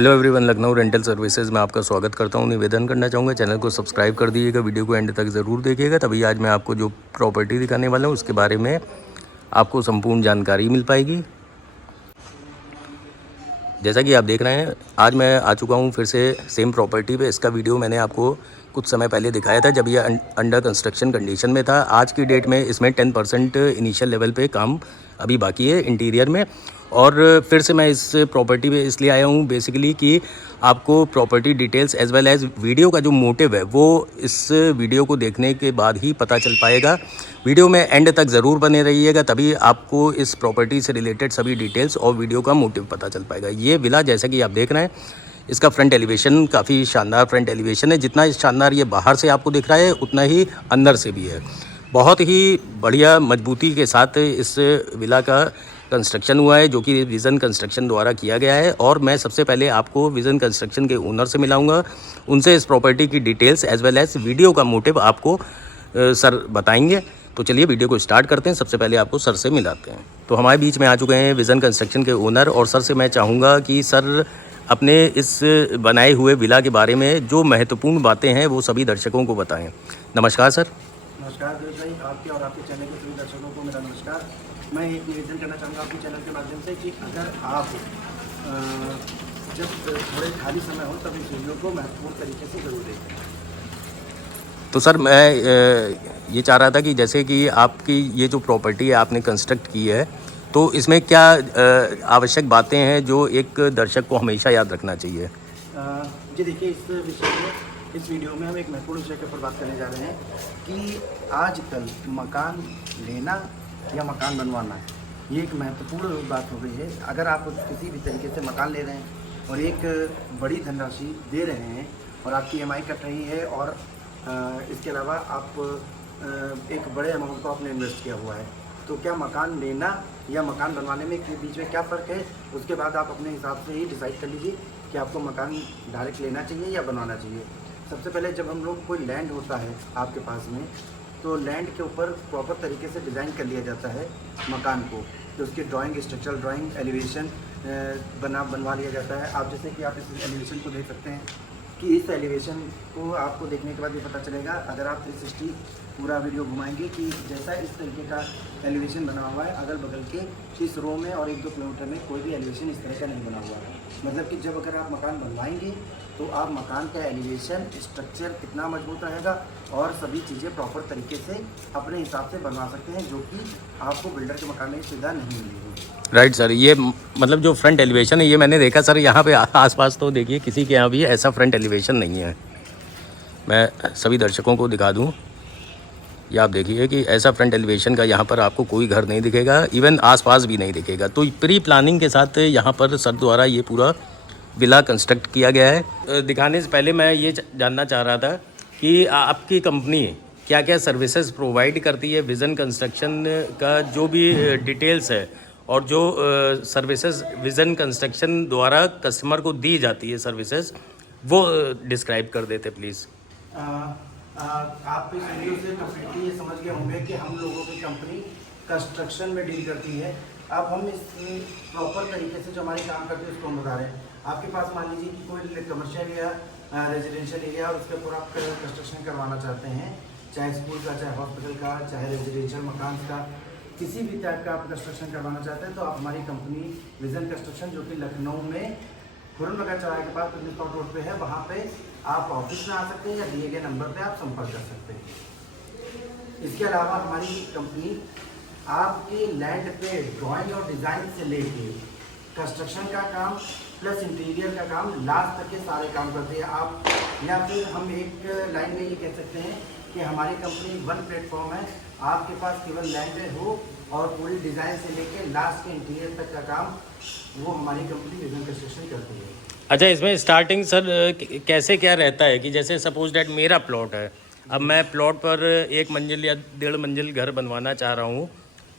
Hello everyone, Lucknow rental services में आपका स्वागत करता हूं। निवेदन करना चाहूँगा, चैनल को सब्सक्राइब कर दीजिएगा, वीडियो को एंड तक ज़रूर देखिएगा, तभी आज मैं आपको जो प्रॉपर्टी दिखाने वाला हूं उसके बारे में आपको संपूर्ण जानकारी मिल पाएगी। जैसा कि आप देख रहे हैं, आज मैं आ चुका हूं फिर से सेम प्रॉपर्टी पे। इसका वीडियो मैंने आपको कुछ समय पहले दिखाया था जब ये अंडर कंस्ट्रक्शन कंडीशन में था। आज की डेट में इसमें 10% इनिशियल लेवल पे काम अभी बाकी है इंटीरियर में। और फिर से मैं इस प्रॉपर्टी पे इसलिए आया हूँ बेसिकली कि आपको property details as well as video का जो मोटिव है वो इस वीडियो को देखने के बाद ही पता चल पाएगा। वीडियो में एंड तक ज़रूर बने रहिएगा, तभी आपको इस प्रॉपर्टी से रिलेटेड सभी डिटेल्स और वीडियो का मोटिव पता चल पाएगा। ये विला जैसा कि आप देख रहे हैं, इसका फ्रंट एलिवेशन काफ़ी शानदार फ्रंट एलिवेशन है। जितना शानदार ये बाहर से आपको दिख रहा है उतना ही अंदर से भी है। बहुत ही बढ़िया मजबूती के साथ इस विला का कंस्ट्रक्शन हुआ है, जो कि विज़न कंस्ट्रक्शन द्वारा किया गया है। और मैं सबसे पहले आपको विज़न कंस्ट्रक्शन के ओनर से मिलाऊंगा, उनसे इस प्रॉपर्टी की details as well as video का मोटिव आपको सर बताएंगे। तो चलिए वीडियो को स्टार्ट करते हैं। सबसे पहले आपको सर से मिलाते हैं। तो हमारे बीच में आ चुके हैं विज़न कंस्ट्रक्शन के ओनर, और सर से मैं चाहूँगा कि सर अपने इस बनाए हुए विला के बारे में जो महत्वपूर्ण बातें हैं वो सभी दर्शकों को बताएं। नमस्कार सर। नमस्कार भाई, आपके और आपके चैनल के सभी दर्शकों को मेरा नमस्कार। मैं एक निवेदन करना चाहूँगा आपके चैनल के माध्यम से कि अगर आप जब थोड़े खाली समय हो तब इस वीडियो को महत्वपूर्ण तरीके से ज़रूर देखें। तो सर मैं ये चाह रहा था कि जैसे कि आपकी ये जो प्रॉपर्टी है आपने कंस्ट्रक्ट की है, तो इसमें क्या आवश्यक बातें हैं जो एक दर्शक को हमेशा याद रखना चाहिए? जी देखिए, इस विषय में इस वीडियो में हम एक महत्वपूर्ण विषय के ऊपर बात करने जा रहे हैं कि आजकल मकान लेना या मकान बनवाना, ये एक महत्वपूर्ण बात हो गई है। अगर आप किसी भी तरीके से मकान ले रहे हैं और एक बड़ी धनराशि दे रहे हैं और आपकी EMI कट रही है, और इसके अलावा आप एक बड़े अमाउंट को आपने इन्वेस्ट किया हुआ है, तो क्या मकान लेना या मकान बनवाने में के बीच में क्या फ़र्क है, उसके बाद आप अपने हिसाब से ही डिसाइड कर लीजिए कि आपको मकान डायरेक्ट लेना चाहिए या बनवाना चाहिए। सबसे पहले जब हम लोग कोई लैंड होता है आपके पास में, तो लैंड के ऊपर प्रॉपर तरीके से डिज़ाइन कर लिया जाता है मकान को, तो उसकी ड्राइंग, स्ट्रक्चरल ड्राइंग, एलिवेशन बनवा लिया जाता है। आप जैसे कि आप इस एलिवेशन को देख सकते हैं कि इस एलिवेशन को आपको देखने के बाद ये पता चलेगा, अगर आप 360 पूरा वीडियो घुमाएंगे, कि जैसा इस तरीके का एलिवेशन बना हुआ है, अगल बगल के इस रो में और 1-2 किलोमीटर में कोई भी एलिवेशन इस तरह का नहीं बना हुआ है। मतलब कि जब अगर आप मकान बनवाएंगे तो आप मकान का एलिवेशन, स्ट्रक्चर कितना मजबूत रहेगा और सभी चीज़ें प्रॉपर तरीके से अपने हिसाब से बनवा सकते हैं, जो कि आपको बिल्डर के मकान में सुविधा नहीं मिलेगी। राइट सर, ये मतलब जो फ्रंट एलिवेशन है ये मैंने देखा सर, यहाँ पे आसपास तो देखिए किसी के यहाँ भी ऐसा फ्रंट एलिवेशन नहीं है। मैं सभी दर्शकों को दिखा दूँ, ये आप देखिए कि ऐसा फ्रंट एलिवेशन का यहाँ पर आपको कोई घर नहीं दिखेगा, इवन आसपास भी नहीं दिखेगा। तो प्री प्लानिंग के साथ यहाँ पर सर द्वारा ये पूरा विला कंस्ट्रक्ट किया गया है। दिखाने से पहले मैं ये जानना चाह रहा था कि आपकी कंपनी क्या क्या सर्विसेज प्रोवाइड करती है विज़न कंस्ट्रक्शन का, जो भी डिटेल्स है और जो सर्विसेज विज़न कंस्ट्रक्शन द्वारा कस्टमर को दी जाती है सर्विसेज, वो डिस्क्राइब कर देते प्लीज़। आप इस वीडियो से कंप्लीटली ये समझ गए होंगे कि हम लोगों की कंपनी कंस्ट्रक्शन में डील करती है। अब हम इस प्रॉपर तरीके से जो हमारी काम करती है उसको हम बता रहे हैं। आपके पास मान लीजिए कि कोई कमर्शियल या रेजिडेंशियल एरिया और उसके ऊपर आप कंस्ट्रक्शन करवाना चाहते हैं, चाहे स्कूल का, चाहे हॉस्पिटल का, चाहे रेजिडेंशियल मकान का, किसी भी टाइप का आप कंस्ट्रक्शन करवाना चाहते हैं, तो आप हमारी कंपनी विज़न कंस्ट्रक्शन, जो कि लखनऊ में खुरन नगर चौराहे के पास पिकनिक स्पॉट रोड पे है, वहाँ पे आप ऑफिस में आ सकते हैं या दिए गए नंबर पे आप संपर्क कर सकते हैं। इसके अलावा हमारी कंपनी आपके लैंड पे ड्राइंग और डिज़ाइन से लेके कंस्ट्रक्शन का काम प्लस इंटीरियर का काम, लास्ट तक के सारे काम करते हैं। आप या फिर हम एक लाइन में ये कह सकते हैं कि हमारी कंपनी वन प्लेटफॉर्म है। आपके पास केवल लैंड हो और पूरी डिज़ाइन से लेके लास्ट के इंटीरियर तक का काम वो हमारी कंपनी विज़न कंस्ट्रक्शन करती है। अच्छा, इसमें स्टार्टिंग सर कैसे क्या रहता है कि जैसे सपोज डैट मेरा प्लॉट है, अब मैं प्लॉट पर 1 मंजिल या 1.5 मंजिल घर बनवाना चाह रहा हूँ,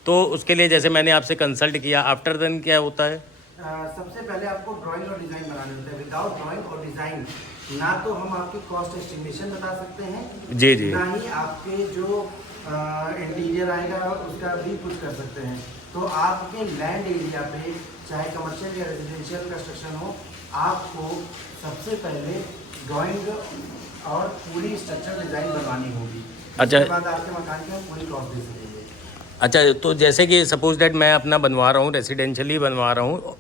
तो उसके लिए जैसे मैंने आपसे कंसल्ट किया, आफ्टर देन क्या होता है? सबसे पहले आपको ड्राइंग और डिज़ाइन बनाने होते हैं। विदाउट ड्राइंग और डिज़ाइन ना तो हम आपकी कॉस्ट एस्टिमेशन बता सकते हैं, जी जी, ना ही आपके जो इंटीरियर आएगा उसका भी कुछ कर सकते हैं। तो आपके लैंड एरिया पे चाहे कमर्शियल या रेजिडेंशियल कंस्ट्रक्शन हो, आपको सबसे पहले ड्राइंग और पूरी स्ट्रक्चर डिज़ाइन बनवानी होगी। अच्छा। उसके बाद आपके मकान की हम पूरी कॉस्ट दे सकेंगे। अच्छा, तो जैसे कि सपोज दैट मैं अपना बनवा रहा हूँ, रेसिडेंशियली बनवा रहा हूँ,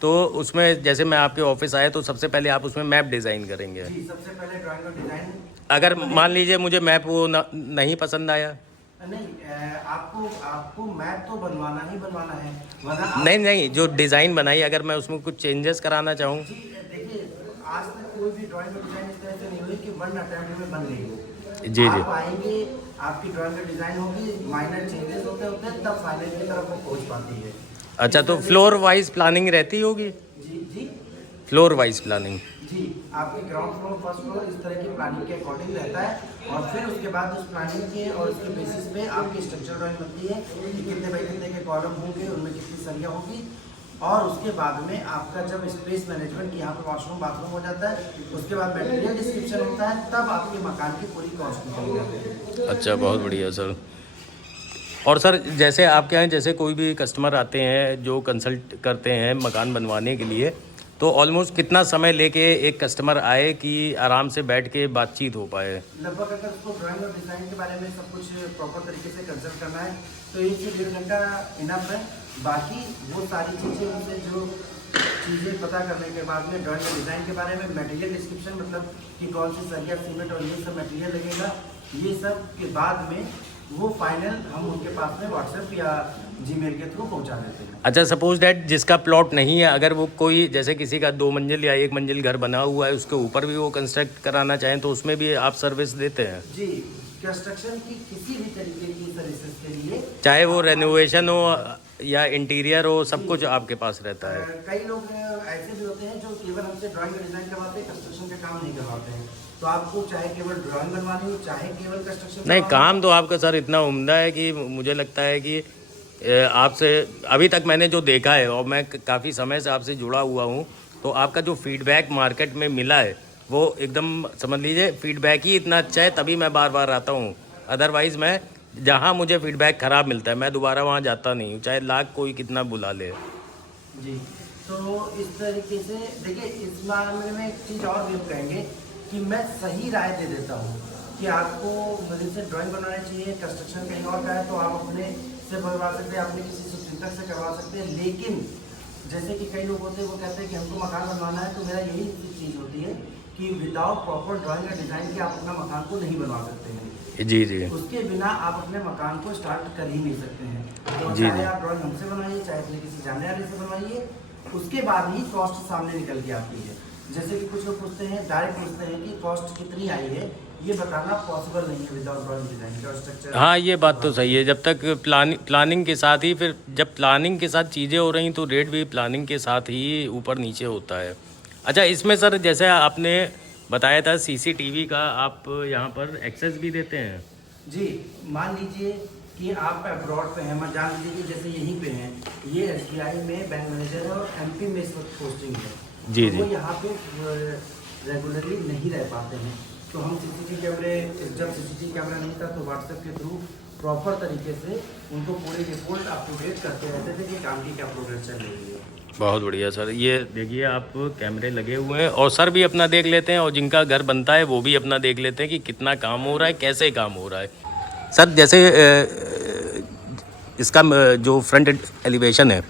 तो उसमें जैसे मैं आपके ऑफिस आया तो सबसे पहले आप उसमें मैप डिज़ाइन करेंगे। जी, सबसे पहले ड्राइंग और डिज़ाइन। अगर मान लीजिए मुझे मैप वो नहीं पसंद आया? नहीं, आपको मैप तो बनवाना ही बनवाना है, वरना नहीं, जो डिज़ाइन बनाई अगर मैं उसमें कुछ चेंजेस कराना चाहूँ? जी देखिए, आज तक कोई भी ड्राइंग और डिज़ाइन इस तरह से नहीं हुई कि वन अटेम्प्ट में बन गई हो। जी। आप आएंगे, आपकी ड्राइंग और डिज़ाइन होगी, माइनर चेंजेस होते होते तब फाइनल की तरफ वो पहुँच पाती है। अच्छा, तो फ्लोर वाइज प्लानिंग रहती होगी? जी फ्लोर वाइज प्लानिंग। जी, आपके ग्राउंड फ्लोर, फर्स्ट फ्लोर इस तरह की प्लानिंग के अकॉर्डिंग रहता है, और फिर उसके बाद उस प्लानिंग के और उसके बेसिस पे आपकी स्ट्रक्चर ड्राइंग बनती है कि कितने बाई कितने के कॉलम होंगे, उनमें कितनी सरिया होगी, और उसके बाद में आपका जब स्पेस मैनेजमेंट यहाँ पे वॉशरूम बाथरूम हो जाता है, उसके बाद मटेरियल डिस्क्रिप्शन होता है, तब आपके मकान की पूरी कॉस्ट निकल जाती है। अच्छा, बहुत बढ़िया सर। और सर जैसे आपके यहाँ जैसे कोई भी कस्टमर आते हैं जो कंसल्ट करते हैं मकान बनवाने के लिए, तो ऑलमोस्ट कितना समय लेके एक कस्टमर आए कि आराम से बैठ के बातचीत हो पाए? लगभग अगर उसको ड्राइंग और डिज़ाइन के बारे में सब कुछ प्रॉपर तरीके से कंसल्ट करना है तो 1 से 1.5 घंटा इनफ है। बाकी वो सारी चीज़ें उनसे जो चीज़ें पता करने के बाद में ड्राइंग और डिज़ाइन के बारे में, मटेरियल डिस्क्रिप्शन मतलब कि कौन सी सरिया, सीमेंट और ये सब मटेरियल लगेगा, ये सब के बाद में वो फाइनल हम उनके पास में व्हाट्सएप या जीमेल के थ्रू पहुंचा देते हैं। अच्छा, सपोज दैट जिसका प्लॉट नहीं है, अगर वो कोई जैसे किसी का 2 मंजिल या 1 मंजिल घर बना हुआ है, उसके ऊपर भी वो कंस्ट्रक्ट कराना चाहें तो उसमें भी आप सर्विस देते हैं? जी, कंस्ट्रक्शन की किसी भी तरीके की सर्विसेज के लिए, चाहे वो रेनोवेशन हो या इंटीरियर हो, सब कुछ आपके पास रहता है? कई लोग ऐसे भी होते हैं जो केवल हमसे ड्राइंग और डिज़ाइन करवाते हैं, कंस्ट्रक्शन का काम नहीं करवाते हैं। तो आपको चाहे केवल ड्राइंग बनवानी हो, चाहे केवल कंस्ट्रक्शन नहीं, काम तो आपका सर इतना उम्दा है कि मुझे लगता है कि आपसे अभी तक मैंने जो देखा है, और मैं काफ़ी समय से आपसे जुड़ा हुआ हूँ, तो आपका जो फीडबैक मार्केट में मिला है वो एकदम समझ लीजिए फीडबैक ही इतना अच्छा है, तभी मैं बार बार आता हूँ। अदरवाइज़ मैं जहाँ मुझे फीडबैक ख़राब मिलता है मैं दोबारा वहाँ जाता नहीं हूँ, चाहे लाख कोई कितना बुला ले। जी, तो इस तरीके से देखिए, इस मामले में एक चीज़ और भी हम कहेंगे कि मैं सही राय दे देता हूँ कि आपको मुझे से ड्राइंग बनाना चाहिए, कंस्ट्रक्शन कहीं और का है तो आप अपने से बनवा सकते हैं, अपने किसी सुचिंतक से करवा सकते हैं। लेकिन जैसे कि कई लोग होते हैं वो कहते हैं कि हमको मकान बनवाना है, तो मेरा यही चीज़ होती है कि विदाउट प्रॉपर ड्राइंग या डिज़ाइन के आप अपना मकान को नहीं बनवा सकते हैं। जी। उसके बिना आप अपने मकान को स्टार्ट कर ही नहीं सकते हैं। तो जी। चाहे आप ड्राइंग हमसे बनाइए, चाहे अपने किसी जानने वाले से बनवाइए, उसके बाद ही कॉस्ट सामने निकल के आती है। जैसे कि कुछ लोग पूछते हैं, डायरेक्ट पूछते हैं कि कॉस्ट कितनी आई है, ये बताना पॉसिबल नहीं है विदाउट ड्राइंग डिज़ाइन का स्ट्रक्चर। हाँ, ये बात तो सही है। जब तक प्लानिंग के साथ ही, फिर जब प्लानिंग के साथ चीज़ें हो रही तो रेट भी प्लानिंग के साथ ही ऊपर नीचे होता है। अच्छा, इसमें सर जैसे आपने बताया था सीसीटीवी का आप यहाँ पर एक्सेस भी देते हैं? जी, मान लीजिए कि आप अब्रॉड पे हैं, जान लीजिए कि जैसे यहीं पे हैं, ये SBI में बैंक मैनेजर है और MP में इस वक्त पोस्टिंग है। जी। वो यहाँ पे रेगुलरली नहीं रह पाते हैं, तो हम CCTV कैमरे, जब CCTV कैमरा नहीं था तो व्हाट्सएप के थ्रू प्रॉपर तरीके से उनको पूरी रिपोर्ट अप टू डेट करते रहते थे कि काम की क्या प्रोग्रेस चल रही है। बहुत बढ़िया सर। ये देखिए आप कैमरे लगे हुए हैं और सर भी अपना देख लेते हैं, और जिनका घर बनता है वो भी अपना देख लेते हैं कि कितना काम हो रहा है, कैसे काम हो रहा है। सर जैसे इसका जो फ्रंट एलिवेशन है,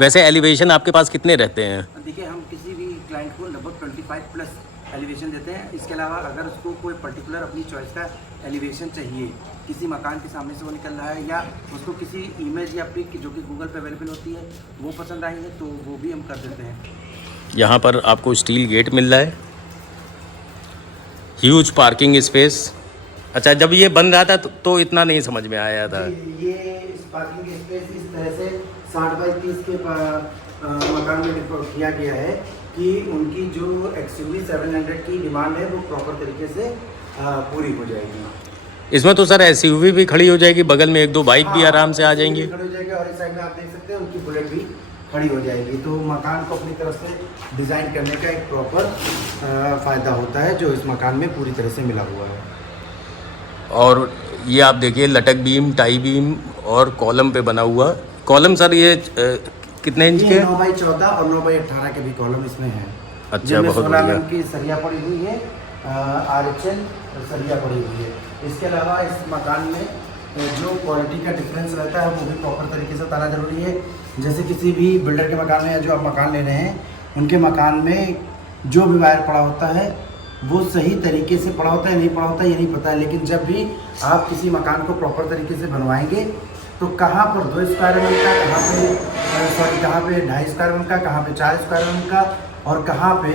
वैसे एलिवेशन आपके पास कितने रहते हैं? देखिए, हम किसी भी क्लाइंट को लगभग 25 प्लस एलिवेशन देते हैं। इसके अलावा अगर उसको कोई पर्टिकुलर अपनी चॉइस का एलिवेशन चाहिए, किसी मकान के सामने से वो निकल रहा है, या उसको किसी इमेज या पिक जो कि गूगल पे अवेलेबल होती है वो पसंद आई है, तो वो भी हम कर देते हैं। यहाँ पर आपको स्टील गेट मिल रहा है, ह्यूज पार्किंग स्पेस। अच्छा, जब ये बन रहा था तो इतना नहीं समझ में आया था। ये पार्किंग स्पेस इस तरह से 60 बाई 30 के मकान में किया गया है कि उनकी जो XUV 700 की डिमांड है वो प्रॉपर तरीके से पूरी हो जाएगी। इसमें तो सर SUV भी खड़ी हो जाएगी, बगल में 1-2 बाइक भी आराम से आ जाएंगी। खड़ी हो जाएगी, और इस साइड में आप देख सकते हैं उनकी बुलेट भी खड़ी हो जाएगी। तो मकान को अपनी तरफ से डिज़ाइन करने का एक प्रॉपर फ़ायदा होता है जो इस मकान में पूरी तरह से मिला हुआ है। और ये आप देखिए लटक बीम, टाई बीम और कॉलम पे बना हुआ कॉलम सर ये कितने इंच के? ये 9x14 और 9x18 के भी कॉलम इसमें हैं। अच्छा, जिनमें बहुत 16 बढ़िया। mm की सरिया पड़ी हुई है, RHL सरिया पड़ी हुई है। इसके अलावा इस मकान में जो क्वालिटी का डिफरेंस रहता है वो भी प्रॉपर तरीके से बताना ज़रूरी है। जैसे किसी भी बिल्डर के मकान में या जो आप मकान ले रहे हैं उनके मकान में जो भी वायर पड़ा होता है वो सही तरीके से पड़ा होता है, नहीं पड़ा होता है ये नहीं पता है। लेकिन जब भी आप किसी मकान को प्रॉपर तरीके से बनवाएंगे तो कहाँ पर 2 स्क्वायर एम का, कहाँ पे 2.5 स्क्वायर एम का, कहाँ पे 4 स्क्वायर एम का और कहाँ पे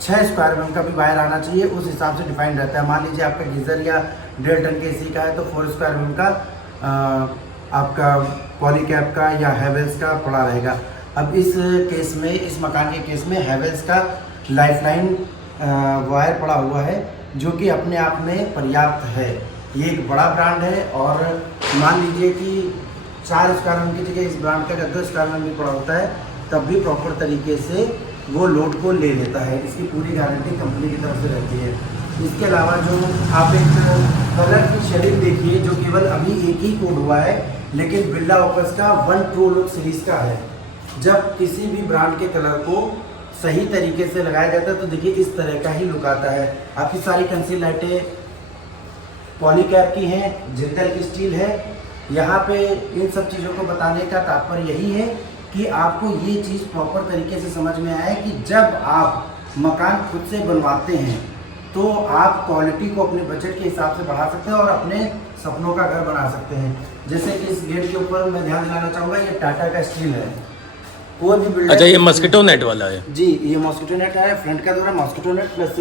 6 स्क्वायर एम का भी वायर आना चाहिए, उस हिसाब से डिफाइंड रहता है। मान लीजिए आपका गीज़र या 1.5 टन के एसी का है तो 4 स्क्वायर एम का आपका पॉलीकैप का या हैवेल्स का पड़ा रहेगा। अब इस केस में, इस मकान के केस में हैवेल्स का लाइफलाइन वायर पड़ा हुआ है जो कि अपने आप में पर्याप्त है। ये एक बड़ा ब्रांड है और मान लीजिए कि 4 स्क्वायर एम की जगह इस ब्रांड का 2 स्क्वायर एम भी पड़ा होता है तब भी प्रॉपर तरीके से वो लोड को ले लेता है। इसकी पूरी गारंटी कंपनी की तरफ से रहती है। इसके अलावा जो आप एक कलर की शेडिंग देखिए जो केवल अभी एक ही कोड हुआ है लेकिन बिरला ऑफर्स का 1 ट्रू लुक सीरीज का है। जब किसी भी ब्रांड के कलर को सही तरीके से लगाया जाता है तो देखिए इस तरह का ही लुक आता है। आपकी सारी कंसील लाइटें पॉलीकैप की हैं, जिंदल की स्टील है। यहाँ पे इन सब चीज़ों को बताने का तात्पर्य यही है कि आपको ये चीज़ प्रॉपर तरीके से समझ में आए कि जब आप मकान खुद से बनवाते हैं तो आप क्वालिटी को अपने बजट के हिसाब से बढ़ा सकते हैं और अपने सपनों का घर बना सकते हैं। जैसे कि इस गेट के ऊपर मैं ध्यान दिलाना चाहूँगा, ये टाटा का स्टील है। कोई भी बिल्डर, अच्छा, ये मस्कीटो नेट वाला है? जी, ये मॉस्किटो नेट है। फ्रंट का डोर है मॉस्किटो नेट प्लस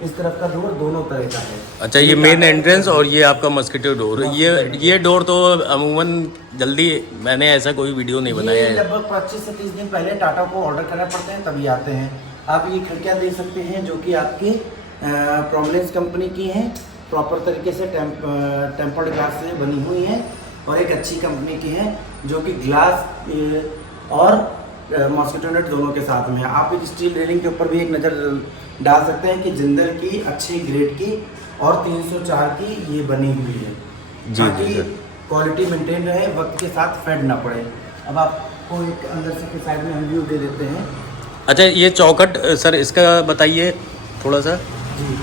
इस तरफ का डोर दोनों तरह का है। अच्छा, ये मेन एंट्रेंस और ये आपका मस्कीटो डोर। ये डोर तो अमूमन जल्दी, मैंने ऐसा कोई वीडियो नहीं बनाया ये है। लगभग 25 से 30 दिन पहले टाटा को ऑर्डर करना पड़ते हैं तभी आते हैं। आप ये खिड़कियाँ देख सकते हैं जो कि आपकी प्रोमिनेंस कंपनी की हैं, प्रॉपर तरीके से टेम्पर्ड ग्लास से बनी हुई हैं और एक अच्छी कंपनी की हैं जो कि ग्लास और मॉस्किटो नेट दोनों के साथ में है। आप एक स्टील रेलिंग के ऊपर भी एक नज़र डाल सकते हैं कि जिंदल की अच्छी ग्रेड की और 304 की ये बनी हुई है ताकि क्वालिटी मेंटेन रहे, वक्त के साथ फेड ना पड़े। अब आपको एक अंदर से के साइड में हम व्यू दे देते हैं। अच्छा, ये चौखट सर इसका बताइए थोड़ा सा। जी,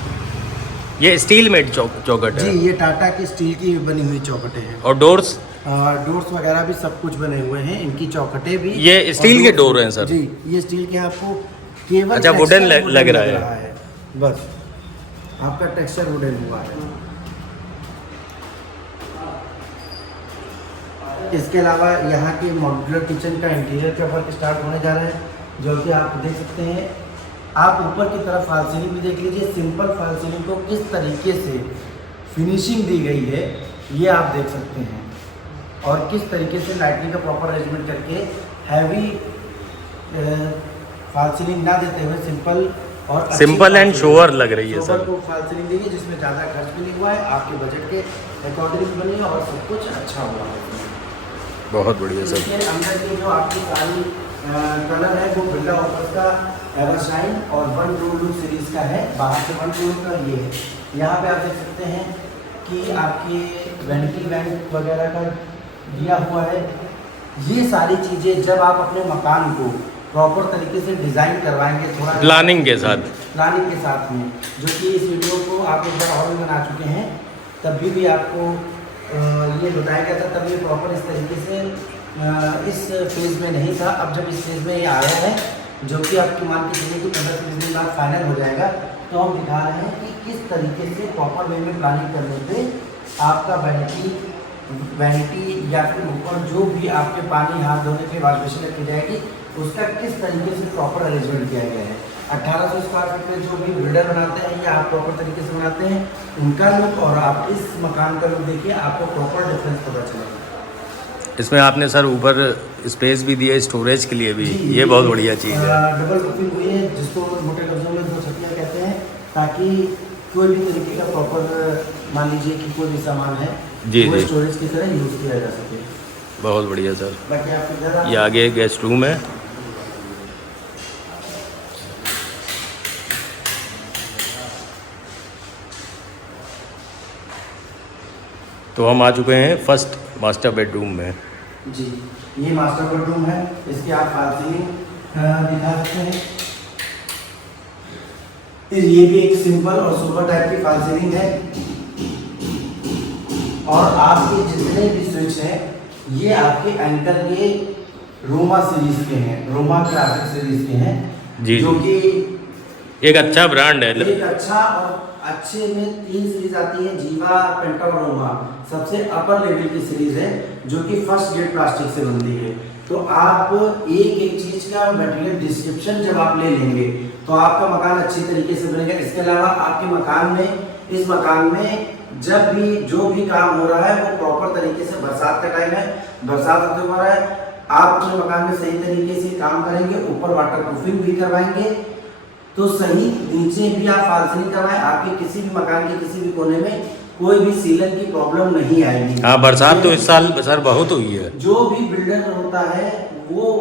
ये स्टील मेड चौखट जी, है? ये टाटा की स्टील की बनी हुई चौखटें हैं और डोर्स? डोर्स वगैरह भी सब कुछ बने हुए हैं, इनकी चौखटें भी। ये स्टील के और डोर हैं सर? जी, ये स्टील के आपको केवल अच्छा, वुडन टेक्सचर लग रहा है। बस आपका टेक्सचर वुडन हुआ है। इसके अलावा यहाँ के मॉड्यूलर किचन का इंटीरियर का वर्क स्टार्ट होने जा रहा है जो कि आप देख सकते हैं। आप ऊपर की तरफ फॉल सीलिंग भी देख लीजिए। सिंपल फॉल सीलिंग को किस तरीके से फिनिशिंग दी गई है ये आप देख सकते हैं और किस तरीके से लाइटिंग का प्रॉपर अरेंजमेंट करके हैवी फॉल सीलिंग ना देते हुए सिंपल एंड शोअर लग रही है सर। को फॉल सीलिंग दी है जिसमें ज़्यादा खर्च भी नहीं हुआ है, आपके बजट के अकॉर्डिंग बनी है और सब कुछ अच्छा हुआ है। बहुत बढ़िया सर। इसके अंदर की जो आपकी सारी कलर है वो बिरला ऑफर्स का एवरशाइन और 1 ट्रू लुक सीरीज का है। बाहर से 1 ट्रू लुक का ये है। यहाँ पे आप देख सकते हैं कि आपकी वेंटी वेंट वगैरह का दिया हुआ है। ये सारी चीज़ें जब आप अपने मकान को प्रॉपर तरीके से डिज़ाइन करवाएंगे, थोड़ा प्लानिंग के साथ में, जो कि इस वीडियो को आप एक बार और भी बना चुके हैं, तब भी आपको ये बताया गया था, तब ये प्रॉपर इस तरीके से इस फेज़ में नहीं था। अब जब इस फेज़ में ये आया है जो कि आपकी मान के चलिए कि 15 से 20 दिन बाद फाइनल हो जाएगा, तो हम दिखा रहे हैं कि किस तरीके से प्रॉपर वे में प्लानिंग करने पे आपका वैनिटी या फिर ऊपर जो भी आपके पानी हाथ धोने के वॉश बेसिन रखी जाएगी उसका किस तरीके से प्रॉपर अरेंजमेंट किया गया है। 1800 स्क्वायर फीट में जो भी बिल्डर बनाते हैं या आप प्रॉपर तरीके से बनाते हैं उनका लुक और आप इस मकान का लुक देखिए, आपको प्रॉपर डिफरेंस पता चलेगा। इसमें आपने सर ऊपर स्पेस भी दिया स्टोरेज के लिए भी, ये बहुत बढ़िया चीज़ है। डबल रूफिंग हुई है जिसको मोटे लफ्जों में 2 छतियाँ कहते हैं, ताकि कोई भी तरीके का प्रॉपर मान लीजिए कि कोई भी सामान है जी वो जी, स्टोरेज की तरह यूज़ किया जा सके। बहुत बढ़िया सर। बाकी आपके घर ये आगे गेस्ट रूम है। तो हम आ चुके हैं फर्स्ट मास्टर बेडरूम में। जी, ये मास्टर बेडरूम है, इसकी आप फॉल सीलिंग दिखा सकते हैं। ये भी एक सिंपल और सुपर टाइप की फॉल सीलिंग है। और आपके जितने भी स्विच हैं ये आपके एंकर के रोमा सीरीज के हैं, रोमा क्लासिक सीरीज के हैं जी, जो कि एक अच्छा ब्रांड है। एक अच्छा और अच्छे में 3 सीरीज आती है, जीवा, पेंटा और रोमा। सबसे अपर लेवल की सीरीज है जो कि फर्स्ट ग्रेड प्लास्टिक से बनती है। तो आप एक एक चीज का मटेरियल डिस्क्रिप्शन जब आप ले लेंगे तो आपका मकान अच्छी तरीके से बनेगा। इसके अलावा आपके मकान में, इस मकान में जब भी जो भी काम हो रहा है वो प्रॉपर तरीके से, बरसात का टाइम है, बरसात होते हो रहा है, आप अपने मकान में सही तरीके से काम करेंगे, ऊपर वाटर प्रूफिंग भी करवाएंगे तो सही, नीचे भी आप फॉल सीलिंग करवाएं, आपके किसी भी मकान के किसी भी कोने में कोई भी सीलन की प्रॉब्लम नहीं आएगी। हाँ, बरसात तो इस साल सर बहुत हुई है। जो भी बिल्डर होता है वो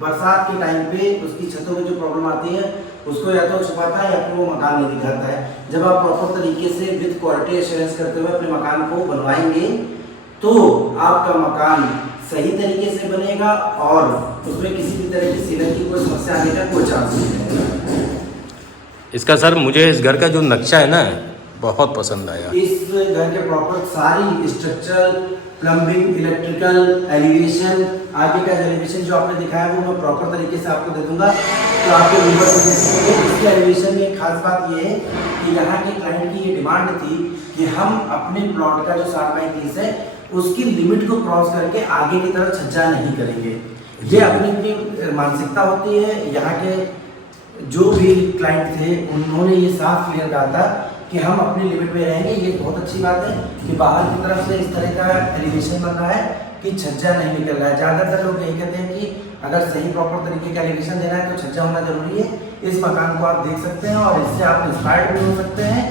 बरसात के टाइम पे उसकी छतों में जो प्रॉब्लम आती है उसको या तो छुपाता है या फिर वो मकान नहीं दिखाता है। जब आप प्रॉपर तरीके से विद क्वालिटी एश्योरेंस करते हुए अपने मकान को बनवाएंगे तो आपका मकान सही तरीके से बनेगा और उसमें किसी भी तरह की सीलन की कोई समस्या आने का कोई चांस नहीं है। इसका सर मुझे इस घर का जो नक्शा है ना बहुत पसंद आया। इस घर के प्रॉपर सारी स्ट्रक्चर, प्लम्बिंग, इलेक्ट्रिकल, एलिवेशन, आगे का एलिवेशन जो आपने दिखाया वो मैं प्रॉपर तरीके से आपको दे दूंगा तो आपके ऊपर से इसके एलिवेशन में एक खास बात ये है कि यहाँ के क्लाइंट की ये डिमांड थी कि हम अपने प्लॉट का जो 60/30 है उसकी लिमिट को क्रॉस करके आगे की तरफ छज्जा नहीं करेंगे। ये अपनी मानसिकता होती है। यहाँ के जो भी क्लाइंट थे उन्होंने ये साफ क्लियर कहा था कि हम अपनी लिमिट में रहेंगे। ये बहुत अच्छी बात है कि बाहर की तरफ से इस तरह का एलिवेशन बन रहा है कि छज्जा नहीं निकल रहा है। ज़्यादातर लोग यही कहते हैं कि अगर सही प्रॉपर तरीके का एलिवेशन देना है तो छज्जा होना जरूरी है। इस मकान को आप देख सकते हैं और इससे आप इंस्पायर्ड भी हो सकते हैं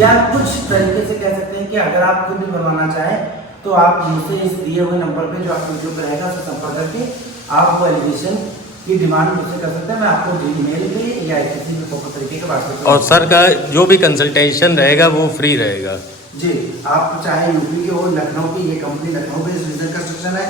या कुछ तरीके से कह सकते हैं कि अगर आप खुद भी बनवाना चाहें तो आप मुझसे इस दिए हुए नंबर पे जो आपको वीडियो पर रहेगा उससे संपर्क करके आप वो एलिवेशन की डिमांड मुझसे कर सकते हैं। मैं आपको ईमेल पे या किसी भी प्रॉपर तरीके का व्हाट्सएप। और सर का जो भी कंसल्टेशन रहेगा वो फ्री रहेगा। जी, आप चाहे यूपी के हो, लखनऊ की, ये company Lucknow based region construction है।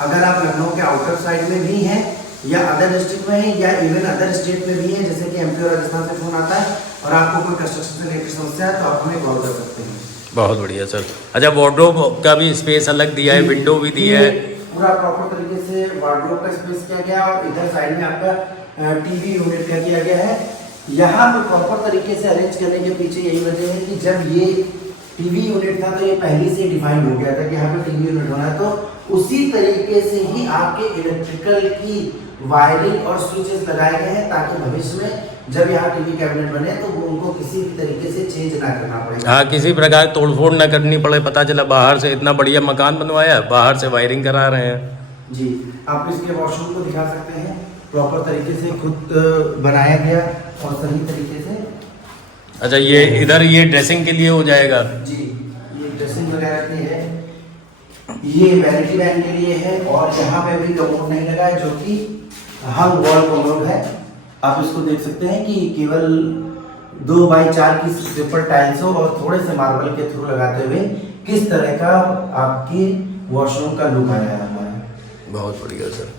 अगर आप लखनऊ के आउटर साइड में भी हैं या अदर डिस्ट्रिक्ट में हैं या इवन अदर स्टेट में भी हैं, जैसे कि एमपी और राजस्थान से फोन आता है और आपको कोई कंस्ट्रक्शन से रिलेटेड समस्या है तो आप हमें कॉल कर सकते हैं। बहुत बढ़िया सर। अच्छा, वार्डरोब का भी स्पेस अलग दिया है, विंडो भी दी है, पूरा प्रॉपर तरीके से वार्डरोब का स्पेस किया गया और इधर साइड में आपका टीवी यूनिट का किया गया है। यहाँ पे प्रॉपर तरीके से अरेंज करने के पीछे यही वजह है कि जब ये टीवी यूनिट था तो ये पहले से डिफाइंड हो गया था कि यहाँ पे टीवी यूनिट होना है, तो उसी तरीके से ही आपके इलेक्ट्रिकल की वायरिंग और स्विचेस लगाए गए हैं ताकि भविष्य में जब यहाँ टीवी कैबिनेट बने तो उनको किसी भी तरीके से चेंज ना करना पड़े। हाँ, किसी प्रकार तोड़फोड़ ना करनी पड़े। पता चला बाहर से इतना बढ़िया मकान बनवाया, बाहर से वायरिंग करा रहे हैं। जी, आप इसके वॉशरूम को दिखा सकते हैं, प्रॉपर तरीके से खुद बनाया गया और सही तरीके से। अच्छा, ये इधर ये ड्रेसिंग के लिए हो जाएगा। जी, ये ड्रेसिंग वगैरह की है, ये वैनिटी बैग के लिए है और यहाँ पे भी कमोड नहीं लगा है जो कि हंग वॉल कमोड है। आप इसको देख सकते हैं कि केवल 2x4 की ट्रिपल टाइल्सों और थोड़े से मार्बल के थ्रू लगाते हुए किस तरह का आपकी वॉशरूम का लुक आया हुआ है। बहुत बढ़िया सर।